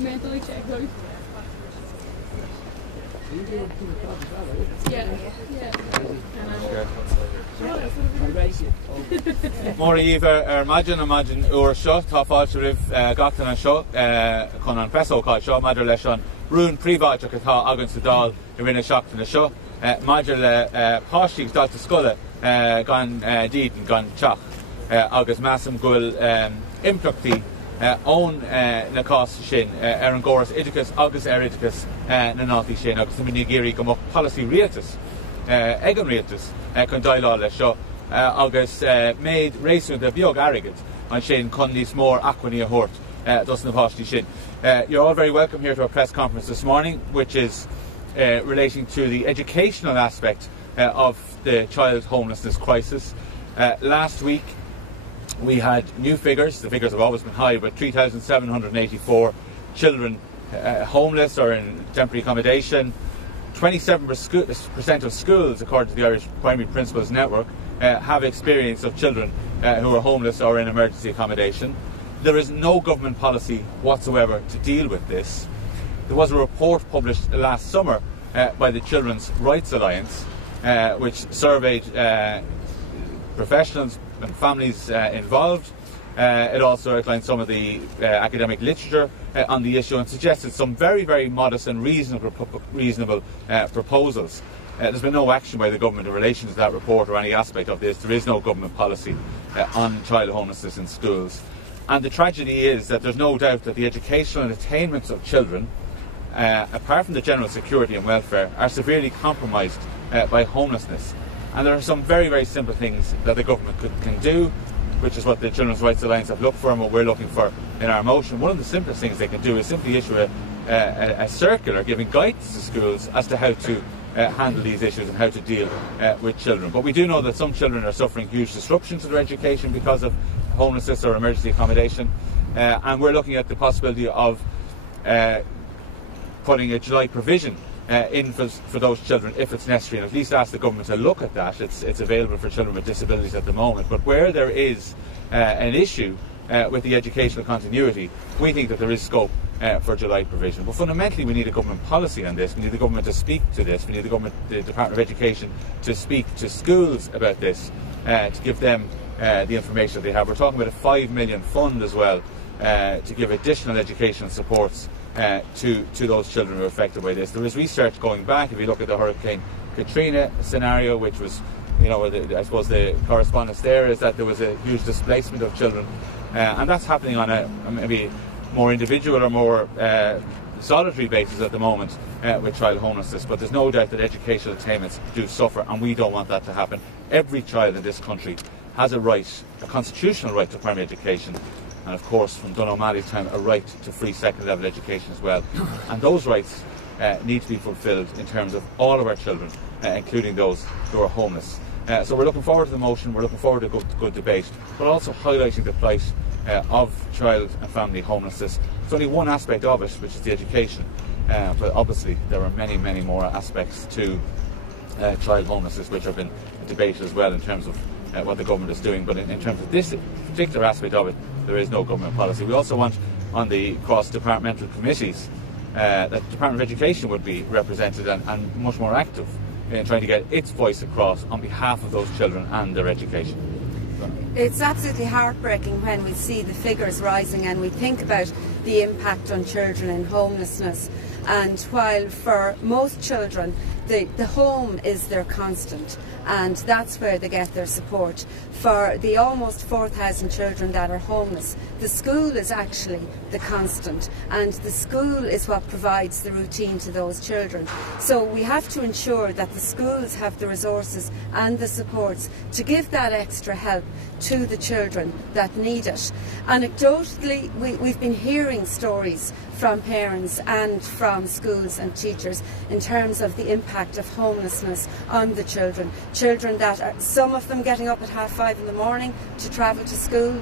Mentally checked out. Mór Eva imagine uair seo tá fáilte rih gachtain an seo chun an presóáil seo maidir leis an rún príomháideach atá agan sa dáil I rinne seachtainna seo maidir le páistí dáilta scoile gan díd gan teach agus measam gúil implachtaí ón na cásta sin ar an gcóras oidicus agus ar oidicus na nátaí sin agus na géirí go mbeadh policy rialtas ag an rialtas chun daileáil le seo agus méid réasú de beag airgid an sin chun níos mór acmhaí a thuirt dus na páistí sin. You're all very welcome here to our press conference this morning, which is relating to the educational aspect of the child homelessness crisis. Last week we had new figures. The figures have always been high, but 3,784 children homeless or in temporary accommodation. 27% of schools, according to the Irish Primary Principals Network, have experience of children who are homeless or in emergency accommodation. There is no government policy whatsoever to deal with this. There was a report published last summer by the Children's Rights Alliance, which surveyed professionals and families involved. It also outlined some of the academic literature on the issue and suggested some very, very modest and reasonable proposals. There's been no action by the government in relation to that report or any aspect of this. There is no government policy on child homelessness in schools. And the tragedy is that there's no doubt that the educational and attainments of children, apart from the general security and welfare, are severely compromised by homelessness. And there are some very, very simple things that the government can do, which is what the Children's Rights Alliance have looked for and what we're looking for in our motion. One of the simplest things they can do is simply issue a circular giving guidance to schools as to how to handle these issues and how to deal with children. But we do know that some children are suffering huge disruption to their education because of homelessness or emergency accommodation, and we're looking at the possibility of putting a July provision in for those children if it's necessary, and at least ask the government to look at that. It's available for children with disabilities at the moment, but where there is an issue with the educational continuity, we think that there is scope for July provision. But fundamentally we need a government policy on this. We need the government to speak to this. We need the Department of Education to speak to schools about this, to give them the information that they have. We're talking about a €5 million fund as well to give additional educational supports to those children who are affected by this. There is research going back. If you look at the Hurricane Katrina scenario, which was, I suppose the correspondence there is that there was a huge displacement of children, and that's happening on a maybe more individual or more solitary basis at the moment with child homelessness. But there's no doubt that educational attainments do suffer, and we don't want that to happen. Every child in this country has a right, a constitutional right to primary education, and of course from Dun O'Malley's time a right to free second level education as well. And those rights need to be fulfilled in terms of all of our children, including those who are homeless. So we're looking forward to the motion, we're looking forward to good debate, but also highlighting the plight of child and family homelessness. It's only one aspect of it, which is the education, but obviously there are many, many more aspects to child homelessness which have been debated as well in terms of what the government is doing. But in terms of this particular aspect of it, there is no government policy. We also want on the cross-departmental committees that the Department of Education would be represented and much more active in trying to get its voice across on behalf of those children and their education. It's absolutely heartbreaking when we see the figures rising and we think about the impact on children in homelessness. And while for most children the home is their constant, and that's where they get their support. For the almost 4,000 children that are homeless, the school is actually the constant, and the school is what provides the routine to those children. So we have to ensure that the schools have the resources and the supports to give that extra help to the children that need it. Anecdotally, we've been hearing stories from parents and from schools and teachers in terms of the impact of homelessness on the children. children that are, some of them getting up at 5:30 in the morning to travel to school,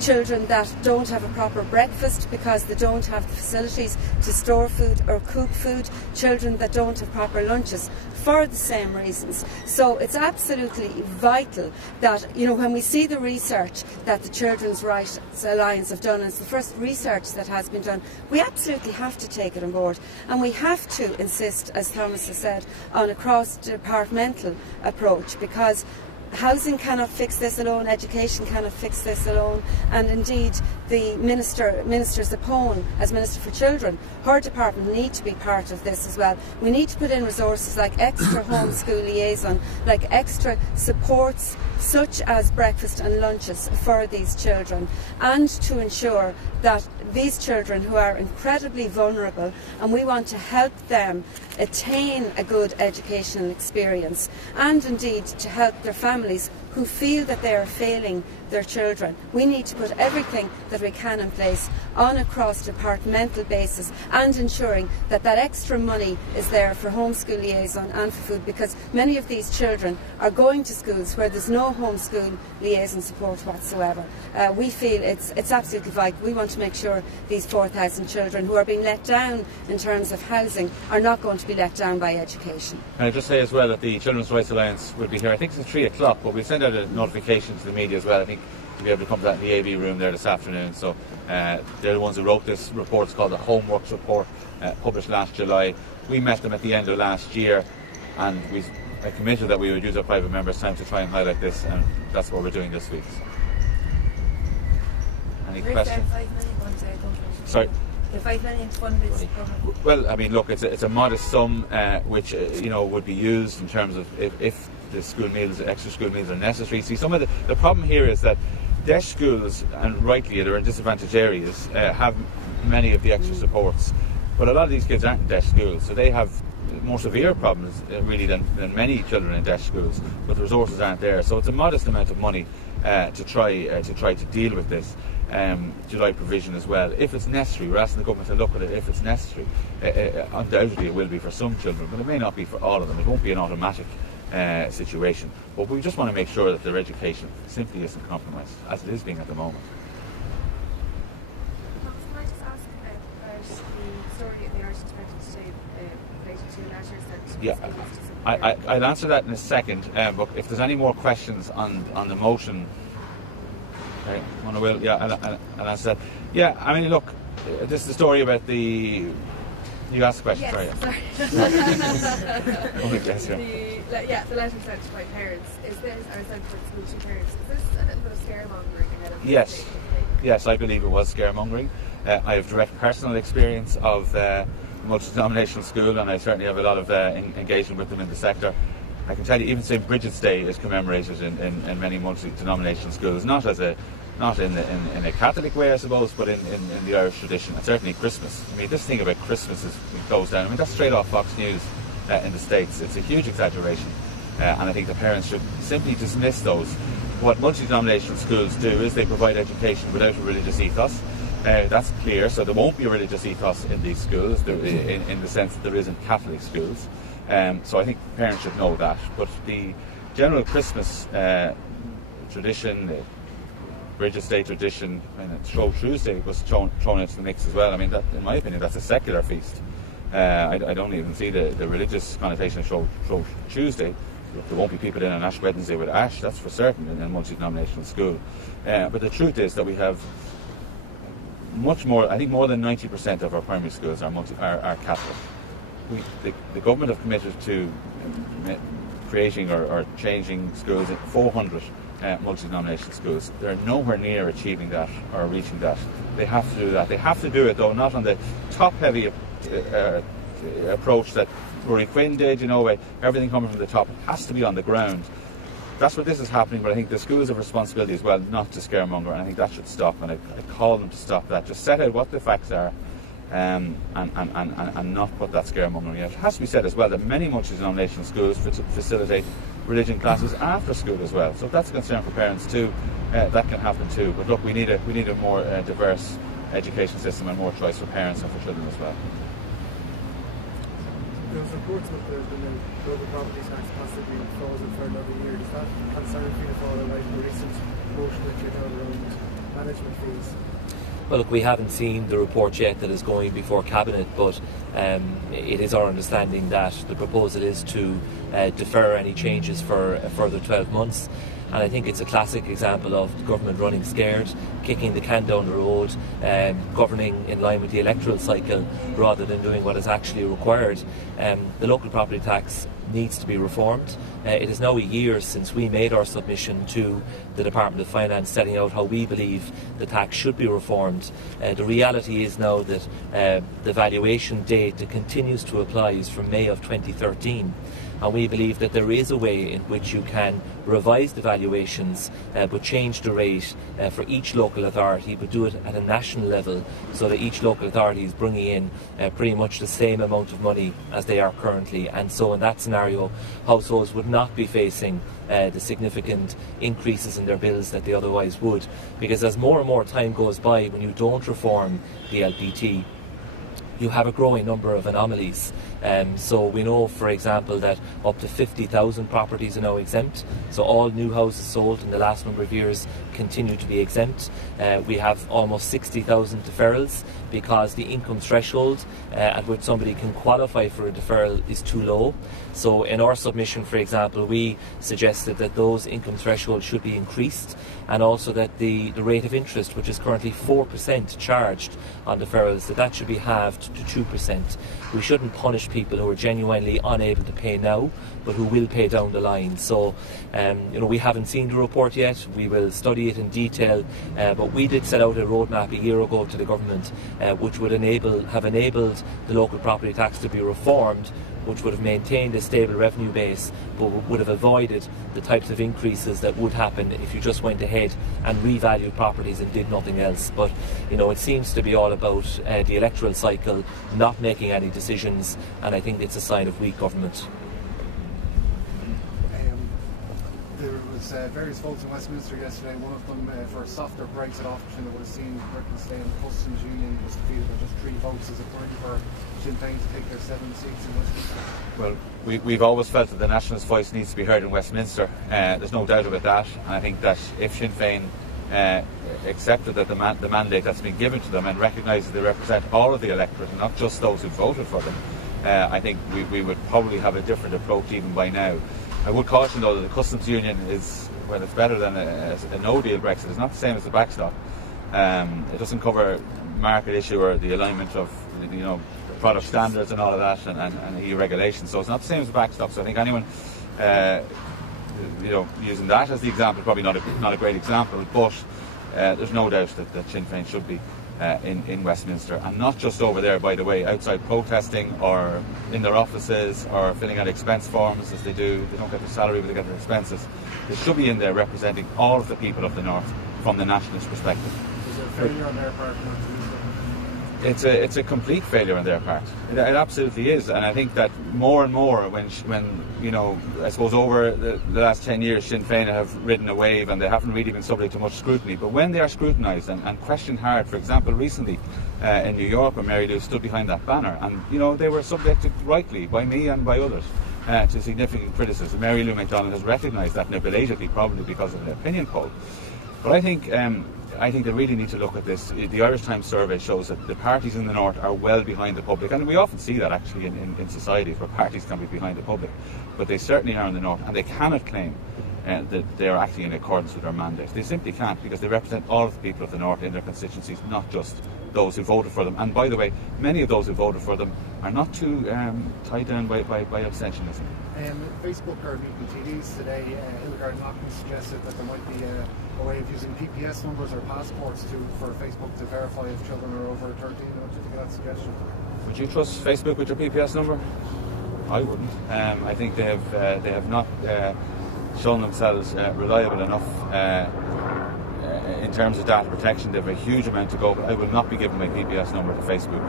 children that don't have a proper breakfast because they don't have the facilities to store food or cook food, children that don't have proper lunches for the same reasons. So it's absolutely vital that, you know, when we see the research that the Children's Rights Alliance have done, and it's the first research that has been done, we absolutely have to take it on board, and we have to insist, as Thomas has said, on a cross-departmental approach, because housing cannot fix this alone, education cannot fix this alone, and indeed the Minister Zapone, as Minister for Children, her department need to be part of this as well. We need to put in resources like extra homeschool liaison, like extra supports such as breakfast and lunches for these children, and to ensure that these children who are incredibly vulnerable, and we want to help them attain a good educational experience, and indeed to help their families who feel that they are failing their children. We need to put everything that we can in place on a cross-departmental basis, and ensuring that that extra money is there for homeschool liaison and for food, because many of these children are going to schools where there's no homeschool liaison support whatsoever. We feel it's absolutely vital. We want to make sure these 4,000 children who are being let down in terms of housing are not going to be let down by education. Can I just say as well that the Children's Rights Alliance will be here, I think it's at 3 o'clock, but we'll send out a notification to the media as well. I think to be able to come to that in the AB room there this afternoon. So they're the ones who wrote this report. It's called the Homeworks Report, published last July. We met them at the end of last year, and I committed that we would use our private members' time to try and highlight this, and that's what we're doing this week. Any questions? Sorry? The 5 million fund is well, I mean, look, it's a modest sum which you know, would be used in terms of if the school meals, extra school meals are necessary. See, some of the problem here is that DESH schools, and rightly they're in disadvantaged areas, have many of the extra supports, but a lot of these kids aren't in DESH schools, so they have more severe problems really than many children in DESH schools, but the resources aren't there. So it's a modest amount of money to try to deal with this. July provision as well. If it's necessary, we're asking the government to look at it if it's necessary. Undoubtedly it will be for some children, but it may not be for all of them. It won't be an automatic situation. But we just want to make sure that their education simply isn't compromised, as it is being at the moment. Thomas, can I just ask about the story of the Irish Independent today related to letters that... Yeah, I'll answer that in a second, but if there's any more questions on the motion, I'll answer that. Yeah, I mean, look, this is the story about the... You asked the question, yes, sorry. The letter sent to my parents. Is this, or sent for the school to parents, is this a little bit of scaremongering ahead of Yes. Yes, I believe it was scaremongering. I have direct personal experience of multi-denominational school, and I certainly have a lot of engagement with them in the sector. I can tell you, even St. Bridget's Day is commemorated in many multi-denominational schools, not in a Catholic way, I suppose, but in the Irish tradition, and certainly Christmas. I mean, this thing about Christmas goes down. I mean, that's straight off Fox News in the States. It's a huge exaggeration, and I think the parents should simply dismiss those. What multi-denominational schools do is they provide education without a religious ethos. That's clear, so there won't be a religious ethos in these schools, in the sense that there is in Catholic schools. So I think parents should know that. But the general Christmas tradition, the Bridget's Day tradition, and Shrove Tuesday was thrown into the mix as well. I mean, that, in my opinion, that's a secular feast. I don't even see the religious connotation of Shrove Tuesday. There won't be people in on Ash Wednesday with ash, that's for certain, in a multi-denominational school. But the truth is that we have much more, I think more than 90% of our primary schools are Catholic. The government have committed to creating or changing schools in 400 multi-denominational schools. They're nowhere near achieving that or reaching that. They have to do that. They have to do it, though, not on the top-heavy approach that Rory Quinn did, you know, where everything coming from the top. It has to be on the ground. That's what this is happening, but I think the schools have responsibility as well not to scaremonger, and I think that should stop, and I call them to stop that. Just set out what the facts are, and not put that scaremongering out. It has to be said as well that many multi-denominational schools facilitate religion classes after school as well. So if that's a concern for parents too, that can happen too. But look, we need a more diverse education system and more choice for parents and for children as well. There's reports that there's been a local property tax possibly frozen for another year. Does that concern Fianna Fáil in light of the recent motion that came out around management fees? Well, look, we haven't seen the report yet that is going before Cabinet, but it is our understanding that the proposal is to defer any changes for a further 12 months. And I think it's a classic example of the government running scared, kicking the can down the road, governing in line with the electoral cycle rather than doing what is actually required. The local property tax needs to be reformed. It is now a year since we made our submission to the Department of Finance setting out how we believe the tax should be reformed. The reality is now that the valuation date that continues to apply is from May of 2013. And we believe that there is a way in which you can revise the valuations but change the rate for each local authority, but do it at a national level so that each local authority is bringing in pretty much the same amount of money as they are currently. And so in that scenario, households would not be facing the significant increases in their bills that they otherwise would. Because as more and more time goes by, when you don't reform the LPT, you have a growing number of anomalies. So we know, for example, that up to 50,000 properties are now exempt. So all new houses sold in the last number of years continue to be exempt. We have almost 60,000 deferrals because the income threshold at which somebody can qualify for a deferral is too low. So in our submission, for example, we suggested that those income thresholds should be increased, and also that the rate of interest, which is currently 4% charged on deferrals, that should be halved to 2%. We shouldn't punish people who are genuinely unable to pay now, but who will pay down the line. So, we haven't seen the report yet. We will study it in detail, but we did set out a roadmap a year ago to the government, which would have enabled the local property tax to be reformed, which would have maintained a stable revenue base, but would have avoided the types of increases that would happen if you just went ahead and revalued properties and did nothing else. But it seems to be all about the electoral cycle, not making any decisions, and I think it's a sign of weak government. There was various votes in Westminster yesterday. One of them for a softer Brexit option that would have seen Britain stay in the customs union was defeated by just 3 votes. Is it worthy for Sinn Féin to take their 7 seats in Westminster? Well, we've always felt that the nationalist voice needs to be heard in Westminster. There's no doubt about that. And I think that if Sinn Féin accepted that the mandate that's been given to them and recognised that they represent all of the electorate and not just those who voted for them, I think we would probably have a different approach even by now. I would caution though that the customs union is, well, it's better than a no-deal Brexit. It's not the same as the backstop. It doesn't cover market issue or the alignment of product standards and all of that and EU regulations. So it's not the same as the backstop. So I think anyone using that as the example is probably not a great example. But there's no doubt that Sinn Féin should be in Westminster, and not just over there, by the way, outside protesting or in their offices or filling out expense forms as they do. They don't get their salary but they get their expenses. They should be in there representing all of the people of the North from the nationalist perspective. Is it a failure on their part not to do so? It's a complete failure on their part. It absolutely is, and I think that more and more when I suppose over the last 10 years Sinn Féin have ridden a wave and they haven't really been subject to much scrutiny, but when they are scrutinised and questioned hard, for example recently in New York when Mary Lou stood behind that banner, and they were subjected rightly by me and by others to significant criticism. Mary Lou MacDonald has recognised that, now belatedly probably because of an opinion poll. But I think they really need to look at this. The Irish Times survey shows that the parties in the North are well behind the public, and we often see that actually in societies where parties can be behind the public, but they certainly are in the North, and they cannot claim that they are acting in accordance with their mandate. They simply can't, because they represent all of the people of the North in their constituencies, not just those who voted for them. And by the way, many of those who voted for them are not too tied down by abstentionism. Facebook are meeting TDs today. Hildegarde Naughton suggested that there might be a way of using PPS numbers or passports for Facebook to verify if children are over 13. What do you think of that suggestion? Would you trust Facebook with your PPS number? I wouldn't. I think they have not shown themselves reliable enough in terms of data protection. They have a huge amount to go, but I will not be giving my PPS number to Facebook.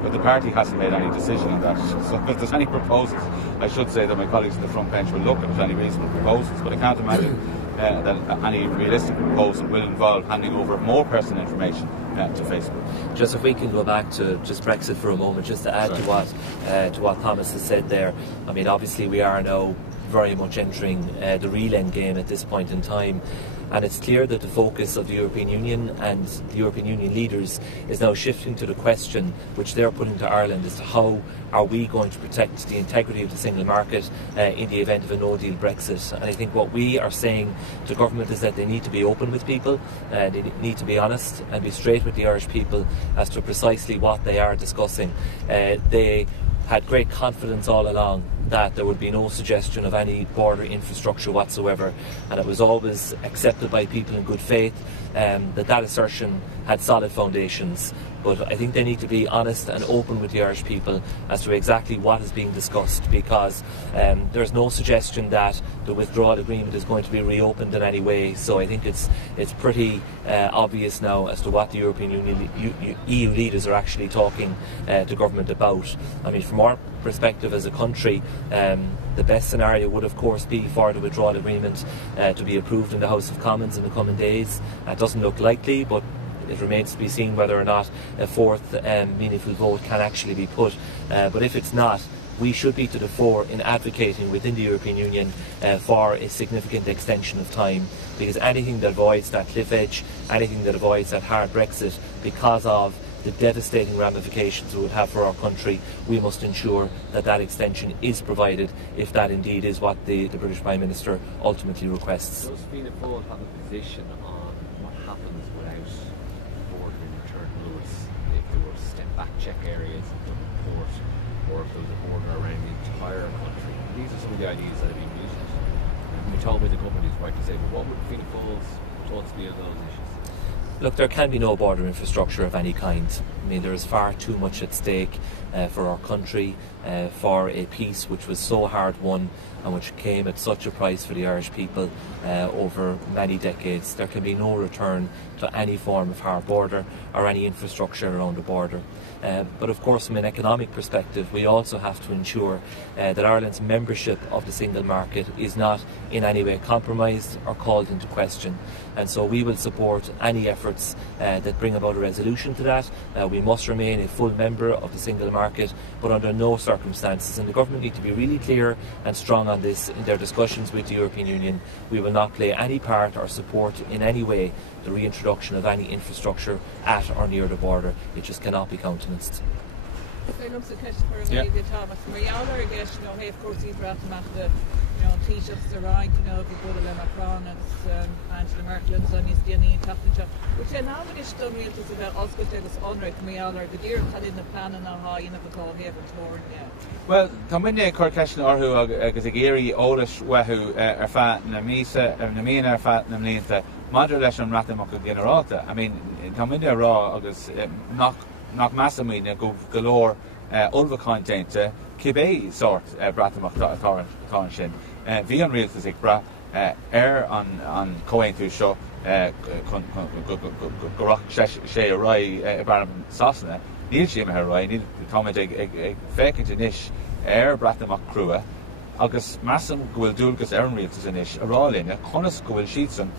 But the party hasn't made any decision on that. So if there's any proposals, I should say that my colleagues in the front bench will look at any reasonable proposals, but I can't imagine that any realistic proposal will involve handing over more personal information to Facebook. Just if we can go back to just Brexit for a moment, just to add to what Thomas has said there. I mean, obviously we are now very much entering the real end game at this point in time. And it's clear that the focus of the European Union and the European Union leaders is now shifting to the question which they're putting to Ireland as to how are we going to protect the integrity of the single market in the event of a no-deal Brexit. And I think what we are saying to government is that they need to be open with people, they need to be honest and be straight with the Irish people as to precisely what they are discussing. They had great confidence all along that there would be no suggestion of any border infrastructure whatsoever, and it was always accepted by people in good faith that assertion had solid foundations. But I think they need to be honest and open with the Irish people as to exactly what is being discussed, because there's no suggestion that the withdrawal agreement is going to be reopened in any way. So I think it's pretty obvious now as to what the European Union EU leaders are actually talking to government about. I mean, from our perspective as a country, the best scenario would of course be for the withdrawal agreement to be approved in the House of Commons in the coming days. It doesn't look likely, but it remains to be seen whether or not a fourth meaningful vote can actually be put. But if it's not, we should be to the fore in advocating within the European Union for a significant extension of time, because anything that avoids that cliff edge, anything that avoids that hard Brexit because of the devastating ramifications it would have for our country, we must ensure that that extension is provided, if that indeed is what the British Prime Minister ultimately requests. Does Fianna Fáil have a position on what happens without border and return rules, if there were step-back check areas at the port, or if there was a border around the entire country? These are some of the ideas that have been used. We told me the government is right to say, but what would Fianna Fáil's thoughts be on those issues? Look, there can be no border infrastructure of any kind. I mean, there is far too much at stake for our country, for a peace which was so hard won and which came at such a price for the Irish people over many decades. There can be no return to any form of hard border or any infrastructure around the border. But of course, from an economic perspective, we also have to ensure that Ireland's membership of the single market is not in any way compromised or called into question. And so we will support any efforts that bring about a resolution to that. We must remain a full member of the single market, but under no circumstances, and the government need to be really clear and strong on this in their discussions with the European Union, we will not play any part or support in any way the reintroduction of any infrastructure at or near the border. It just cannot be countenanced. Taoiseachs a ráig go bud le Macron agus Angela Merkel agus an níos déanaí taptacha. Which ná is don rialtas a bheith oscailte agus onraig méallar go dtír cad in na planan á haína bhá héh tóir. Well, tá mine chuir ceisna orthú agus ag éirí ólas wethu ar feadh na mísa na míana ar feadh na mblianta maidir leis an ratamach go generalta. I mean, tá mine rá agus nach measamína go golóir ulmhaáin déanta cibé sort bratamach tá sin. Bhí an rialtas ag bra an comhaintú seo go raach sé a rá baram sasna, níl siam a rá, níl táid ag fécinint inis bratamach crua, agus measam go bhfuil dúlgus an rialtas inis a rálíne, conas go bhfuil siad san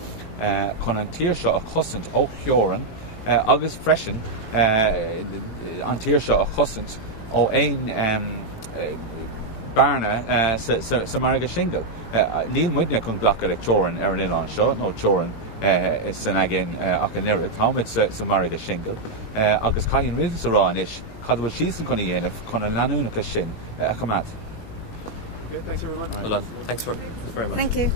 chun an tír seo a chosint ó cheoran, agus freisin an tír seo a chosint ó ein barna sa marga single. Níl muidne chun ghlachar ag teoran ar an Ián seo, nó teoran is san agin ach an irid, táid sa marga single, agus caion rialtas a rá inis, cad bhfuil siad san chuna dhéanamh chun an leanúnacha sin a chamat. Okay, thanks very much. Well, thanks very much. Thank you.